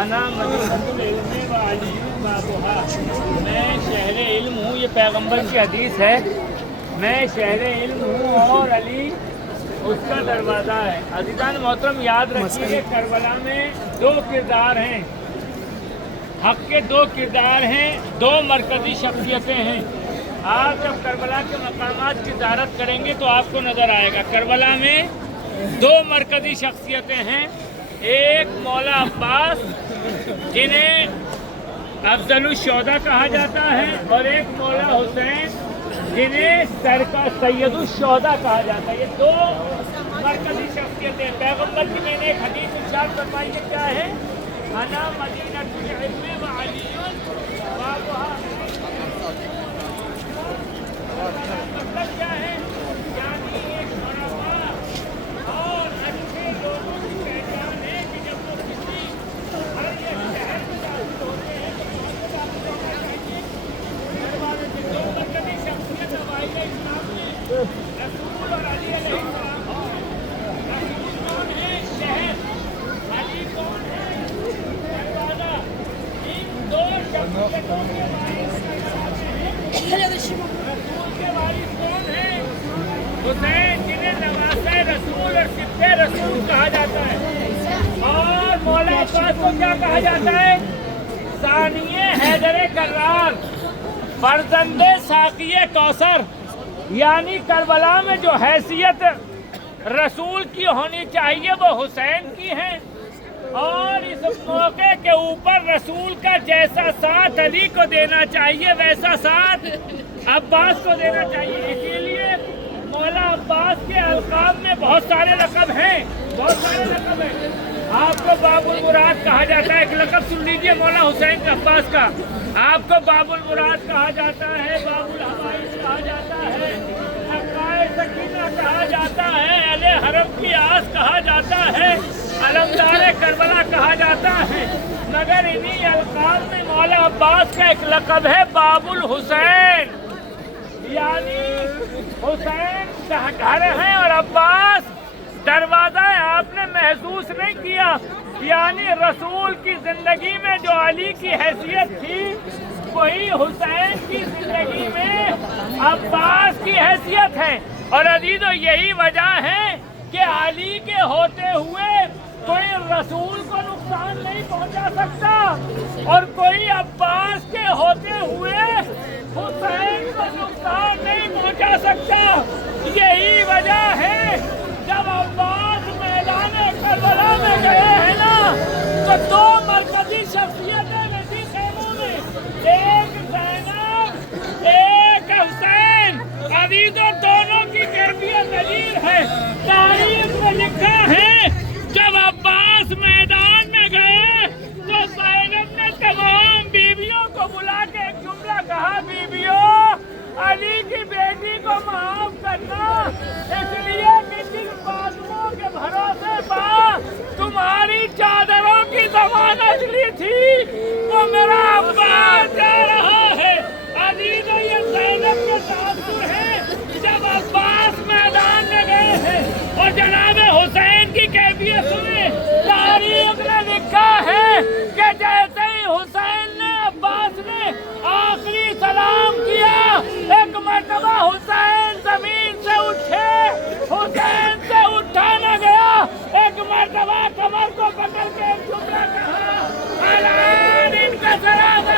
अना मदीनतुल इल्म व अलियुन बाबुहा, मैं शहर इल्म हूँ, ये पैगंबर की हदीस है। मैं शहर इल्म हूँ और अली उसका दरवाज़ा है। अज़ीज़ान मोहतरम, याद रखिए करबला में दो किरदार हैं, हक़ के दो किरदार हैं, दो मरकज़ी शख्सियतें हैं। आप जब करबला के मकामात की ज़ियारत करेंगे तो आपको नज़र आएगा करबला में दो मरकज़ी शख्सियतें हैं। एक मौला अब्बास जिन्हें अफ़ज़लुश्शुहदा कहा जाता है, और एक मौला हुसैन जिन्हें सैयदुश्शुहदा कहा जाता है। ये दो मरकज़ी शख्सियतें। पैगम्बर की मैंने एक हदीस इरशाद फरमाई है, क्या है? अना मदीनतुल इल्म व अलियुन बाबुहा। मतलब क्या है? यानी एक उलमा और अच्छे लोगों की पहचान है कि जब वो किसी हर एक शहर में दाखिल होते हैं तो बहुत दाखिल होना चाहिए। दो मरकज़ी शख्सियत वाहिद इस्लाम में रसूल और अली अलैहिस्सलाम। रसूल कौन है? शहर। अली कौन है? दरवाज़ा। इन दो शख्सियतों के रसूल के वारिस कौन है? हुसैन, जिन्हें नवासे रसूल और सिब्ते रसूल कहा जाता है। और मौला अब्बास को क्या कहा जाता है? सानिये हैदर कर्रार, फर्जंदे साकिये कौसर। यानी करबला में जो हैसियत रसूल की होनी चाहिए वो हुसैन की है, और इस मौके के ऊपर रसूल का जैसा साथ अली को देना चाहिए वैसा साथ अब्बास को देना चाहिए। इसीलिए मौला अब्बास के अलकाब में बहुत सारे लक़ब हैं, बहुत सारे लक़ब हैं। आपको बाबुल मुराद कहा जाता है, एक लक़ब सुन लीजिए मौला हुसैन के अब्बास का। आपको बाबुल मुराद कहा जाता है, बाबुल हवाइज कहा जाता है, अक्काए सकीना कहा जाता है, अले हरम की आस कहा जाता है, अलमदार करबला कहा जाता है। मगर इन्हीं अलकाब में मौला अब्बास का एक लक़ब है बाबुल हुसैन। यानी हुसैन घर है और अब्बास दरवाज़ा है। आपने महसूस नहीं किया, यानी रसूल की ज़िंदगी में जो अली की हैसियत थी वही हुसैन की ज़िंदगी में अब्बास की हैसियत है। और अजीज़ों, यही वजह है कि अली के होते हुए कोई रसूल को नुकसान नहीं पहुंचा सकता और कोई अब्बास के होते हुए हुसैन को नुकसान नहीं पहुंचा सकता। यही वजह है जब अब्बास मैदान करबला में गए हैं ना, तो दो मरकज़ी शख्सियतें थी खेमों में, एक ज़ैनब, एक हुसैन। अजीज़ों, दोनों की कैफियत अजीब है। तारीख में लिखा है जब अब्बास मैदान में गए तो ज़ैनब ने तमाम बीवियों को बुला के एक जुमला कहा, बीवियों, अली की बेटी को माफ करना, इसलिए कि जिन बाजुओं के भरोसे पर तुम्हारी चादरों की ज़मानत ली थी वो मेरा अब्बास जा रहा है। अजीज़ों, ये ज़ैनब के तासुर है जब अब्बास मैदान में गए हैं। और जनाब हुसैन की कैफियत सुने, तारीख ने लिखा है कि जैसे ही हुसैन ने अब्बास ने आखिरी सलाम किया, एक मर्तबा हुसैन जमीन से उठे, हुसैन से उठा न गया, एक मर्तबा कमर को पकड़ के एक जुमला कहा, अलान इनका सलाम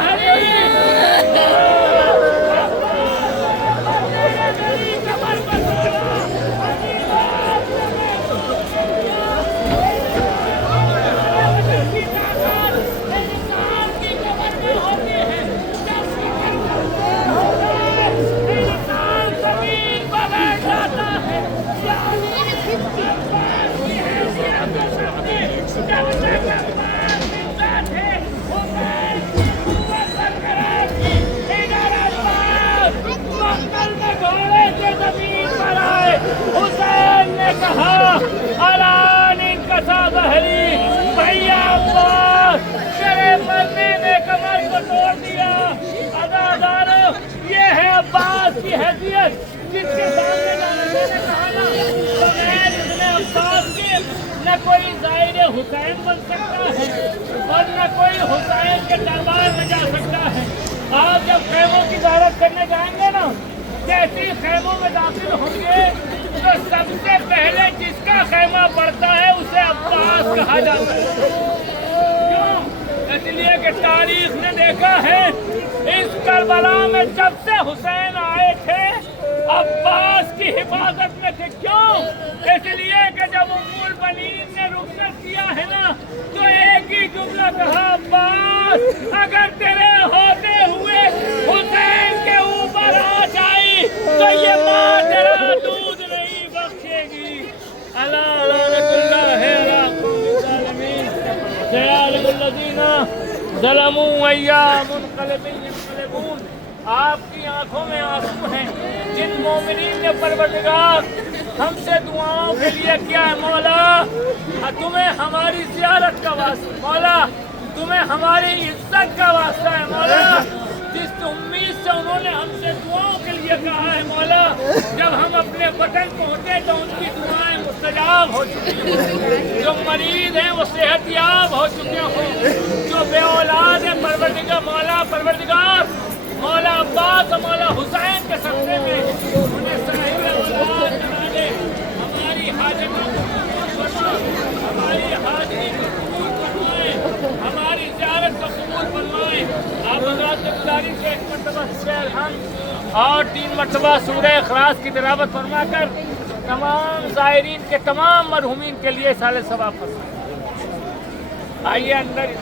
हुसैन ने कहा, अलान इनका साबहरी, भैया अब्बास तेरे मरने ने कमर को तोड़ दिया। अदादारो, ये है अब्बास की हैसियत जिसके सामने मैंने कहा ना, तो मैं जिसने अब्बास के न کوئی زائر حسین بن سکتا ہے اور نہ کوئی حسین کے دربار میں جا سکتا ہے۔ آپ جب خیموں کی زیارت کرنے جائیں گے نا، جیسے خیموں میں داخل ہوں گے تو سب سے پہلے جس کا خیمہ پڑتا ہے اسے عباس کہا جاتا ہے۔ کیوں؟ اس لیے کہ تاریخ نے دیکھا ہے اس کربلا میں جب سے حسین آئے تھے عباس کی حفاظت میں تھے۔ کیوں؟ اس لیے کہ جب ام البنین نے رخصت کیا ہے نا تو ایک ہی جملہ کہا، عباس اگر تیرے ہوتے ہوئے حسین کے اوپر آ جائی تو یہ ماں تیرا دودھ نہیں بخشے گی۔ الا لعنت اللہ علی قوم الظالمین سیعلم الذین ظلموا ایام منقلب ینقلبون۔ آپ کی آنکھوں میں آنسو ہیں۔ جن مومنین نے پروردگار ہم سے دعاؤں کے لیے کیا ہے، مولا تمہیں ہماری زیارت کا واسطہ، مولا تمہیں ہماری عزت کا واسطہ ہے، مولا جس امید سے انہوں نے ہم سے دعاؤں کے لیے کہا ہے، مولا جب ہم اپنے وطن پہنچے تو ان کی دعائیں مستجاب ہو چکی ہیں، جو مریض ہیں وہ صحت یاب ہو چکے ہوں، جو بے اولاد ہیں پروردگار مولا عباس اور مولا حسین کے صدقے میں انہیں صاحب اولاد بنا دے، ہماری حاجتوں کو قبول فرما، ہماری حاضری کو قبول فرمائے، ہماری زیارت کو قبول فرمائے۔ آپ حضرات سے گزارش سے ایک مرتبہ سورہ الحمد اور 3 مرتبہ سورہ اخلاص کی تلاوت فرما کر تمام زائرین کے تمام مرحومین کے لیے سال ثواب فرمائیں۔ آئیے اندر